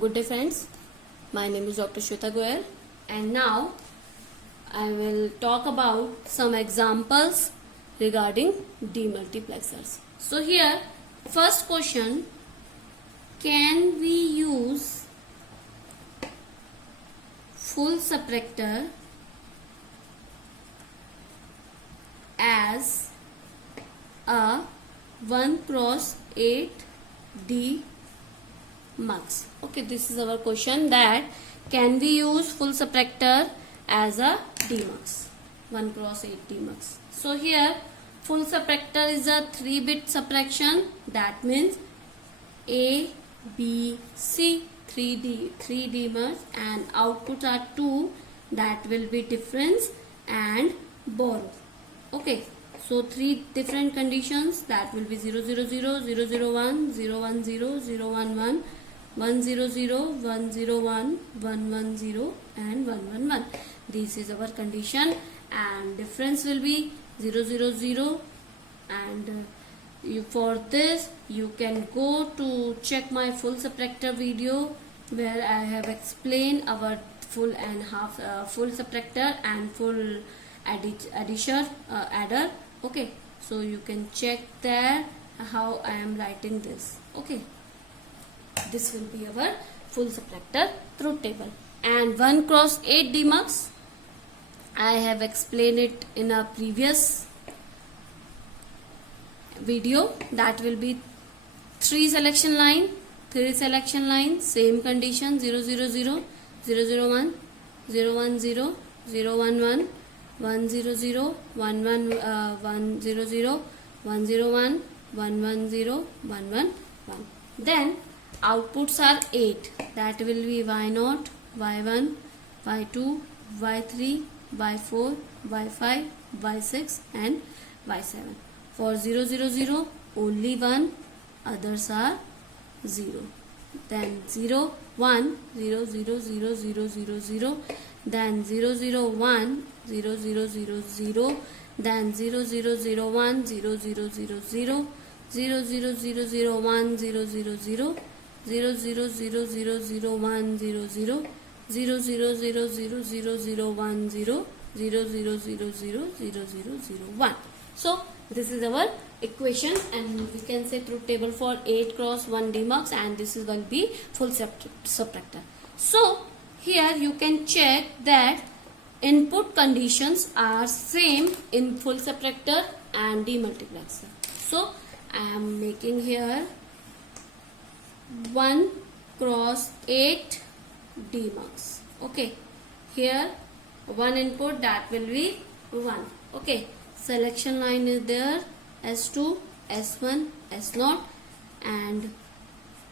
Good day friends, my name is Dr. Shweta Goyal and now I will talk about some examples regarding demultiplexers. So here first question, can we use full subtractor as a 1 cross 8 demux? Okay, this is our question, that can we use full subtractor as a demux, 1 cross 8 demux. So here full subtractor is a 3-bit subtraction, that means A, B, C, 3 demux, and outputs are 2, that will be difference and borrow. Okay, so 3 different conditions, that will be 0, 0, 0, 0, 0, 1, 0, 1, 0, 0, 1, 1, 1, 0, 0, 1, 0, 1, 1, 1, 0 and 1, 1, 1. This is our condition, and difference will be 0, 0, 0, and for this you can go to check my full subtractor video where I have explained our full and half full subtractor and full adder. Okay, so you can check there how I am writing this. Okay, this will be our full subtractor truth table. And 1 cross 8 demux, I have explained it in a previous video. That will be 3 selection line, same condition, 0, 0, 0, 0, 0, 1, 0, 1, 0, 0, 1, 1, 1, 0, 0, 1, 1, 1, 0, 0, 1, 0, 1, 1, 1, 0, 1, 1, 1. Then outputs are 8, that will be y0, y1, y2, y3, y4, y5, y6 and y7. For 0, 0, 0 only 1, others are 0. Then 0, 1, 0, 0, 0, 0, 0, 0. Then 0, 0, 1, 0, 0, 0, 0. Then 0, 0, 0, 1, 0, 0, 0, 0. 0, 0, 0, 0, 1, 0, 0, 0. 0, 0, 0, 0, 0, 1, 0, 0. 0, 0, 0, 0, 0, 0, 1, 0. 0, 0, 0, 0, 0, 0, 0, 1. So this is our equation, and we can say truth table for 8 cross 1 demux, and this is will be full subtractor. So here you can check that input conditions are same in full subtractor and demultiplexer. So I am making here 1 cross 8 demux. Okay, here one input, that will be 1. Okay, selection line is there, S2, S1, S0, and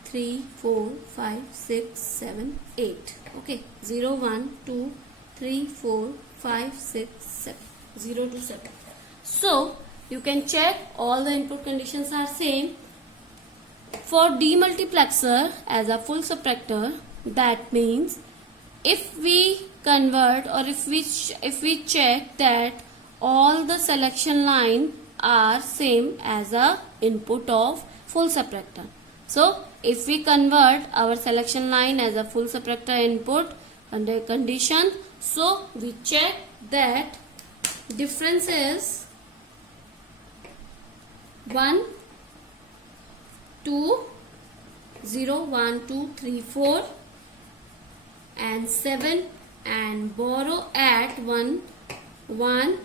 3, 4, 5, 6, 7, 8. Okay, 0, 1, 2, 3, 4, 5, 6, 7, 0 to 7. So you can check all the input conditions are same. For demultiplexer as a full subtractor, that means if we convert, or if we check that all the selection line are same as a input of full subtractor. So if we convert our selection line as a full subtractor input under condition, so we check that difference is 1, 2, 0, 1, 2, 3, 4 and 7, and borrow at 1, 1,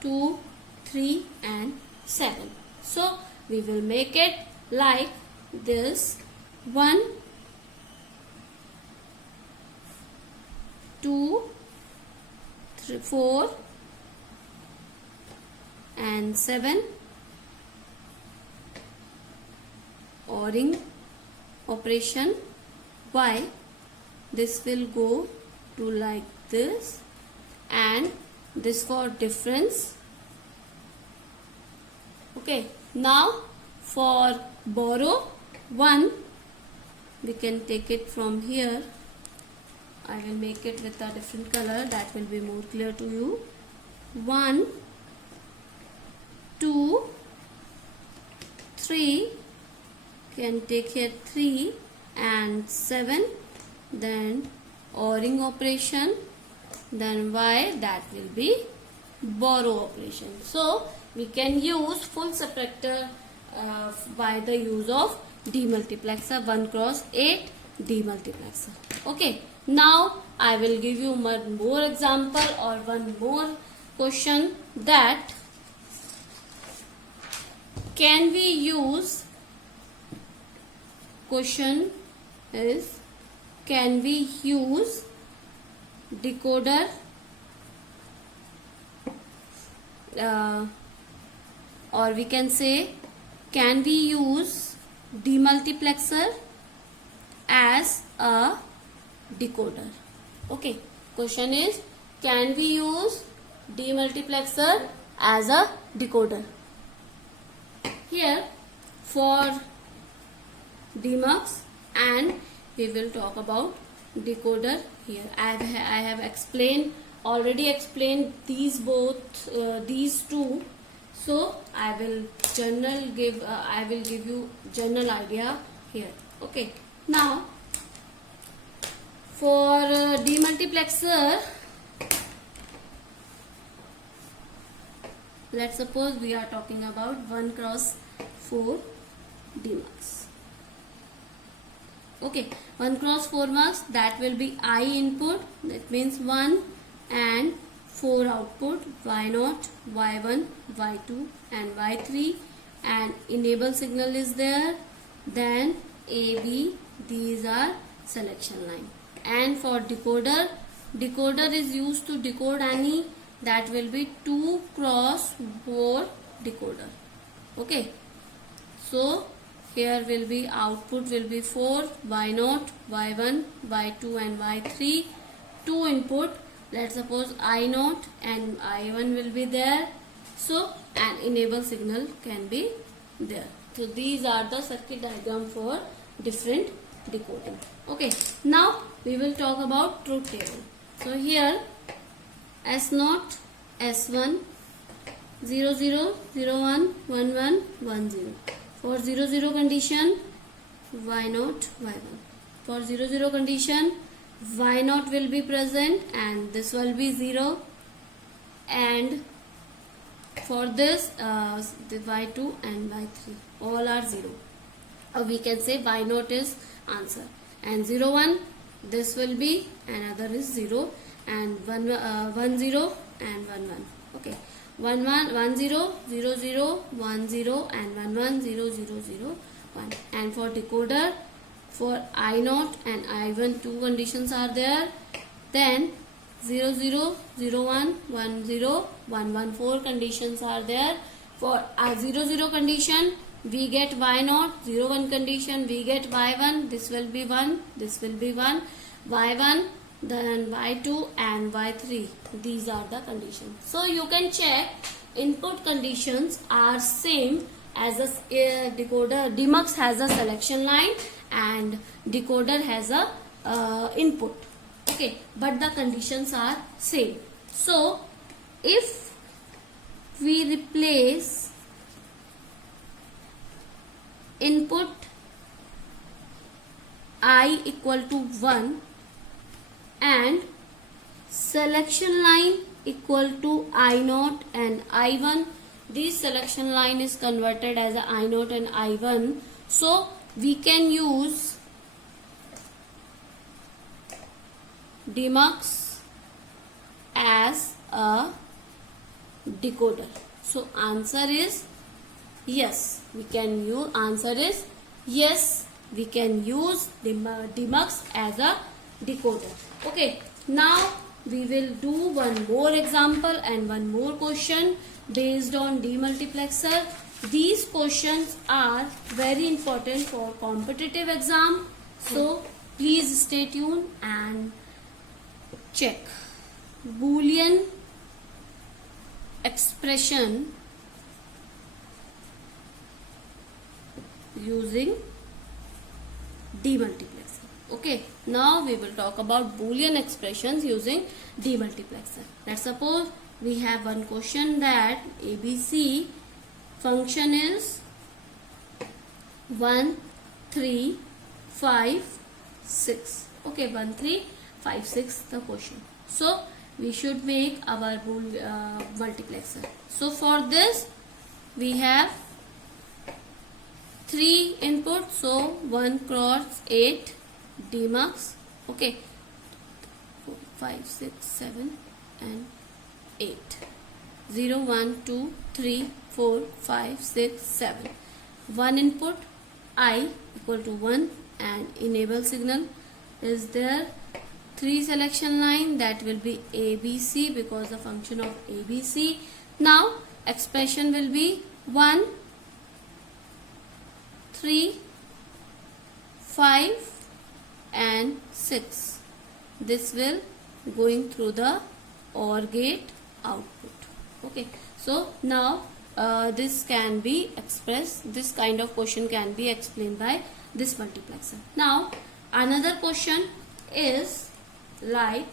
2, 3 and 7. So we will make it like this: 1, 2, 3, 4 and 7. ORing operation. Why? This will go to like this, and this for difference. Okay, now for borrow 1, we can take it from here. I will make it with a different color, that will be more clear to you. 1, 2, 3, can take here 3 and 7 then ORing operation, then Y, that will be borrow operation. So we can use full subtractor by the use of demultiplexer, 1 cross 8 demultiplexer. Okay, now I will give you one more example or one more question, that can we use, question is, can we use decoder or we can say, can we use demultiplexer as a decoder? Okay, question is, can we use demultiplexer as a decoder? Here for demux, and we will talk about decoder. Here I have already explained these both, these two. So I will give you general idea here. Okay, now for demultiplexer, let's suppose we are talking about 1 cross 4 demux. Okay, 1 cross 4 marks, that will be I input, that means 1 and 4 output, Y0, Y1, Y2 and Y3, and enable signal is there, then AB, these are selection line. And for decoder, decoder is used to decode any, that will be 2 cross 4 decoder. Okay, so here will be output will be 4, Y0, Y1, Y2 and Y3, 2 input, let's suppose I0 and I1 will be there, so an enable signal can be there. So these are the circuit diagram for different decoding. Okay, now we will talk about truth table. So here S0, S1, 0 0 0 1 1 1 1 0. For 0 0 condition, Y0, Y1. For 0 0 condition, Y0 will be present and this will be 0, and for this the Y2 and Y3 all are 0, or we can say Y0 is answer, and 0 1 this will be, another is 0, and 1 0 and 1 1. Okay, 1 1 1 0 0 0 1 0 and 1 1 0 0 0 1. And for decoder, for I0 and I1 two conditions are there, then 0 0 0 1 1 0 1 1 4 conditions are there. For 0 0 condition we get Y0, 0 1 condition we get Y1, this will be 1, this will be 1, Y1, then Y2 and Y3, these are the conditions. So you can check input conditions are same as a decoder. Demux has a selection line and decoder has a input. Okay, but the conditions are same. So if we replace input I equal to 1 and selection line equal to I0 and I1, this selection line is converted as a I0 and I1, so we can use demux as a decoder. So answer is yes, we can use, answer is yes, we can use demux as a decoder. Okay, now we will do one more example and one more question based on demultiplexer. These questions are very important for competitive exam, so please stay tuned and check. Boolean expression using demultiplexer. Okay, now we will talk about Boolean expressions using demultiplexer. Let's suppose we have one question that ABC function is 1, 3, 5, 6. Okay, 1 3 5 6 the question. So we should make our multiplexer. So for this we have 3 inputs, so 1 cross 8 demux. Okay, 4 5 6 7 and 8. 0 1 2 3 4 5 6 7. One input I equal to 1 and enable signal is there. 3 selection line, that will be ABC because the function of ABC. Now expression will be 1 3 5 and 6. This will going through the OR gate output. Okay, so now this can be expressed, this kind of question can be explained by this multiplexer. Now another question is like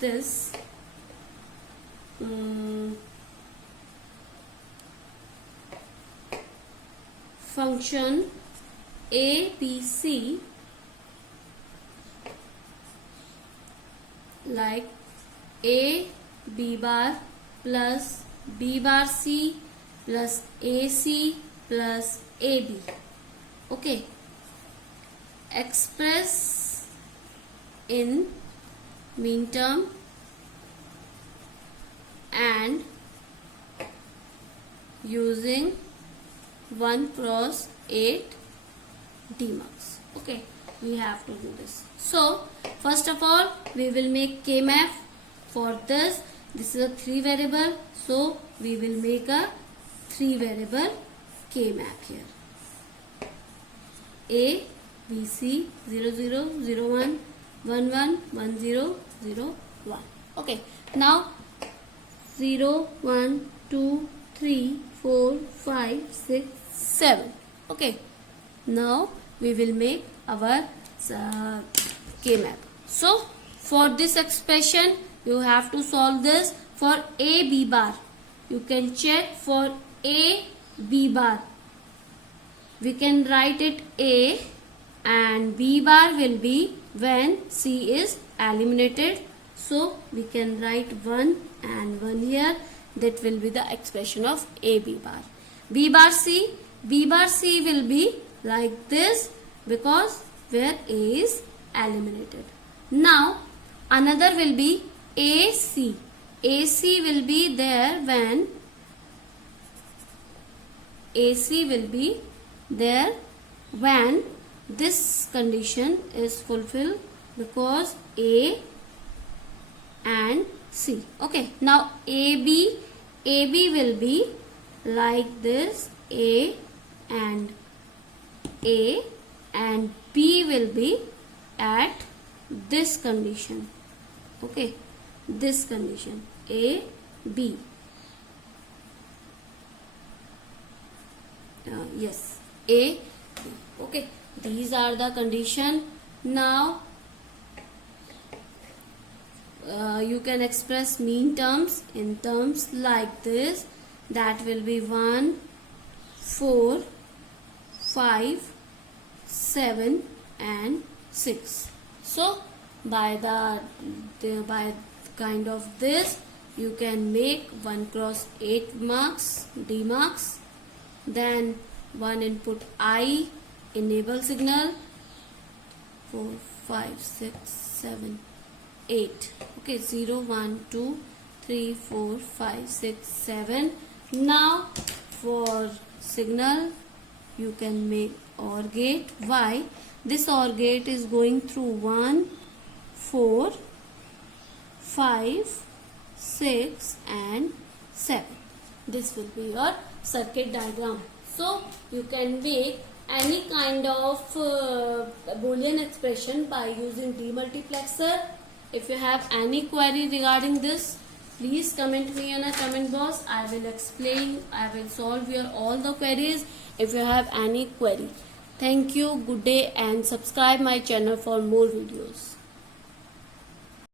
this. Function ABC, like A B bar plus B bar C plus AC plus AB. Okay, express in mean term and using 1 cross 8 demux. Okay, we have to do this. So first of all we will make K-map. For this is a 3 variable, so we will make a 3 variable K-map here. A B C 0 0 0 1 1 1 1 0 0 1. Okay, now 0 1 2 3 4 5 6 7. Okay, now we will make our K-map. So for this expression you have to solve this. For A B bar, you can check for A B bar. We can write it A and B bar will be when C is eliminated. So we can write 1 and 1 here. That will be the expression of A B bar. B bar C will be like this because where A is eliminated. Now another will be AC. AC will be there when this condition is fulfilled because A and C. Okay, now AB will be like this, A and B will be at this condition. Okay, this condition A B. Yes, A B. Okay, these are the condition. Now you can express mean terms in terms like this. That will be 1 4 5 7 and 6. So by the kind of this you can make 1 cross 8 marks demux, then one input I enable signal 4 5 6 7 8. Okay, 0 1 2 3 4 5 6 7. Now for signal you can make OR gate. Why? This OR gate is going through 1 4 5 6 and 7. This will be your circuit diagram. So you can make any kind of Boolean expression by using demultiplexer. If you have any query regarding this, please comment me in a comment box. I will explain, I will solve your all the queries if you have any query. Thank you, good day, and subscribe my channel for more videos.